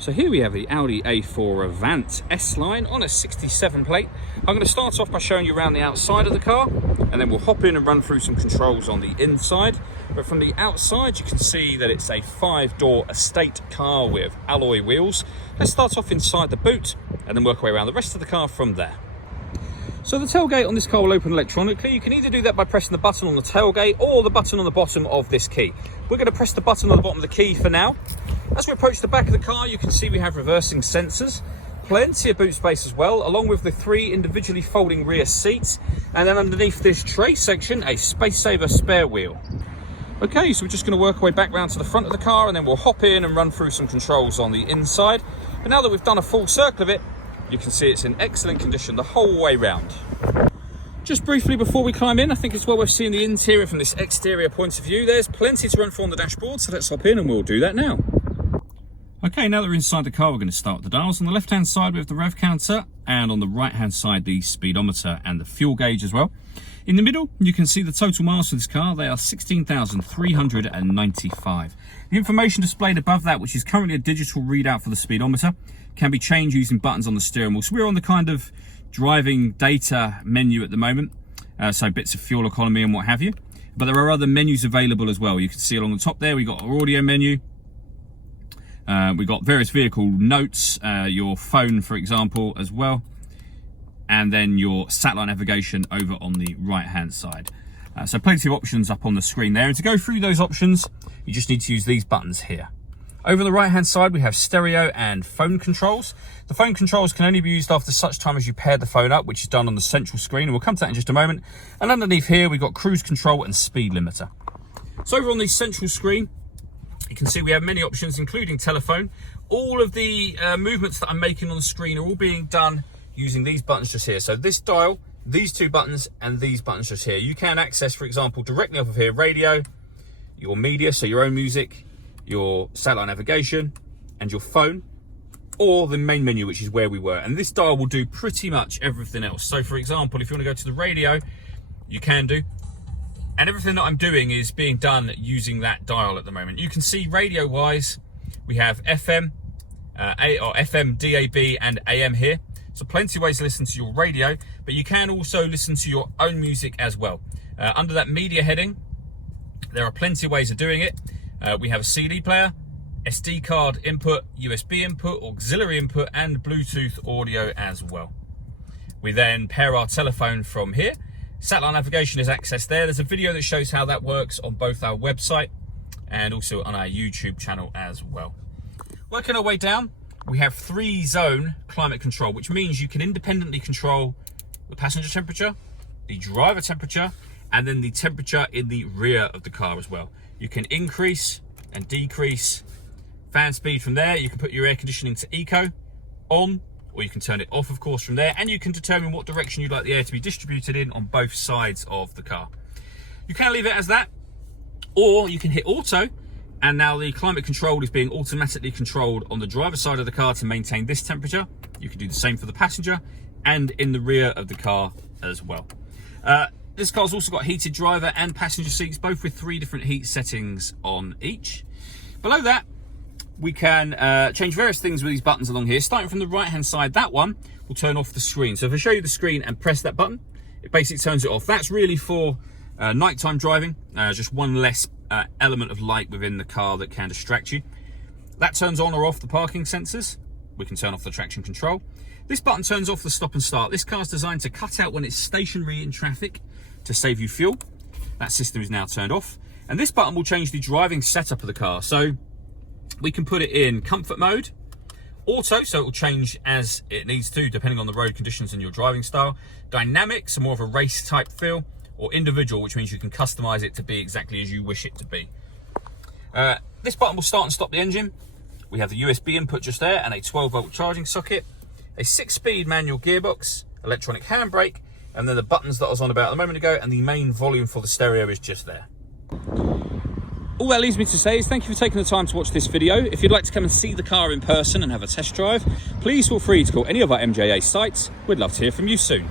So here we have the Audi A4 Avant S-Line on a 67 plate. I'm going to start off by showing you around the outside of the car, and then we'll hop in and run through some controls on the inside. But from the outside, you can see that it's a 5-door estate car with alloy wheels. Let's start off inside the boot and then work our way around the rest of the car from there. So the tailgate on this car will open electronically. You can either do that by pressing the button on the tailgate or the button on the bottom of this key. We're going to press the button on the bottom of the key for now. As we approach the back of the car, you can see we have reversing sensors, plenty of boot space as well, along with the 3 individually folding rear seats, and then underneath this tray section, a space saver spare wheel. Okay, so we're just going to work our way back round to the front of the car, and then we'll hop in and run through some controls on the inside. But now that we've done a full circle of it, you can see it's in excellent condition the whole way round. Just briefly before we climb in, I think it's well worth seeing the interior from this exterior point of view. There's plenty to run through on the dashboard, so let's hop in and we'll do that now. Okay, now that we're inside the car, we're going to start with the dials. On the left-hand side, we have the rev counter, and on the right-hand side, the speedometer and the fuel gauge as well. In the middle, you can see the total miles for this car. They are 16,395. The information displayed above that, which is currently a digital readout for the speedometer, can be changed using buttons on the steering wheel. So we're on the kind of driving data menu at the moment, so bits of fuel economy and what have you. But there are other menus available as well. You can see along the top there, we've got our audio menu. We've got various vehicle notes, your phone, for example, as well. And then your satellite navigation over on the right-hand side. So plenty of options up on the screen there. And to go through those options, you just need to use these buttons here. Over the right-hand side, we have stereo and phone controls. The phone controls can only be used after such time as you pair the phone up, which is done on the central screen. And we'll come to that in just a moment. And underneath here, we've got cruise control and speed limiter. So over on the central screen, you can see we have many options, including telephone. All of the movements that I'm making on the screen are all being done using these buttons just here. So this dial, these 2 buttons, and these buttons just here. You can access, for example, directly off of here, radio, your media, so your own music, your satellite navigation, and your phone, or the main menu, which is where we were. And this dial will do pretty much everything else. So for example, if you want to go to the radio, you can do. And everything that I'm doing is being done using that dial at the moment. You can see radio-wise, we have FM, FM, DAB, and AM here. So plenty of ways to listen to your radio, but you can also listen to your own music as well. Under that media heading, there are plenty of ways of doing it. We have a CD player, SD card input, USB input, auxiliary input, and Bluetooth audio as well. We then pair our telephone from here. Satellite navigation is accessed there. There's a video that shows how that works on both our website and also on our YouTube channel as well. Working our way down, we have 3-zone climate control, which means you can independently control the passenger temperature, the driver temperature, and then the temperature in the rear of the car as well. You can increase and decrease fan speed from there. You can put your air conditioning to eco, on, or you can turn it off, of course, from there, and you can determine what direction you'd like the air to be distributed in on both sides of the car. You can leave it as that, or you can hit auto, and now the climate control is being automatically controlled on the driver's side of the car to maintain this temperature. You can do the same for the passenger and in the rear of the car as well. This car's also got heated driver and passenger seats, both with 3 different heat settings on each. Below that, we can change various things with these buttons along here. Starting from the right-hand side, that one will turn off the screen. So if I show you the screen and press that button, it basically turns it off. That's really for nighttime driving, just one less element of light within the car that can distract you. That turns on or off the parking sensors. We can turn off the traction control. This button turns off the stop and start. This car's designed to cut out when it's stationary in traffic to save you fuel. That system is now turned off. And this button will change the driving setup of the car. So we can put it in comfort mode, auto, so it will change as it needs to, depending on the road conditions and your driving style. Dynamic, so more of a race type feel, or individual, which means you can customize it to be exactly as you wish it to be. This button will start and stop the engine. We have the USB input just there and a 12-volt charging socket, a 6-speed manual gearbox, electronic handbrake, and then the buttons that I was on about a moment ago, and the main volume for the stereo is just there. All that leaves me to say is thank you for taking the time to watch this video. If you'd like to come and see the car in person and have a test drive, please feel free to call any of our MJA sites. We'd love to hear from you soon.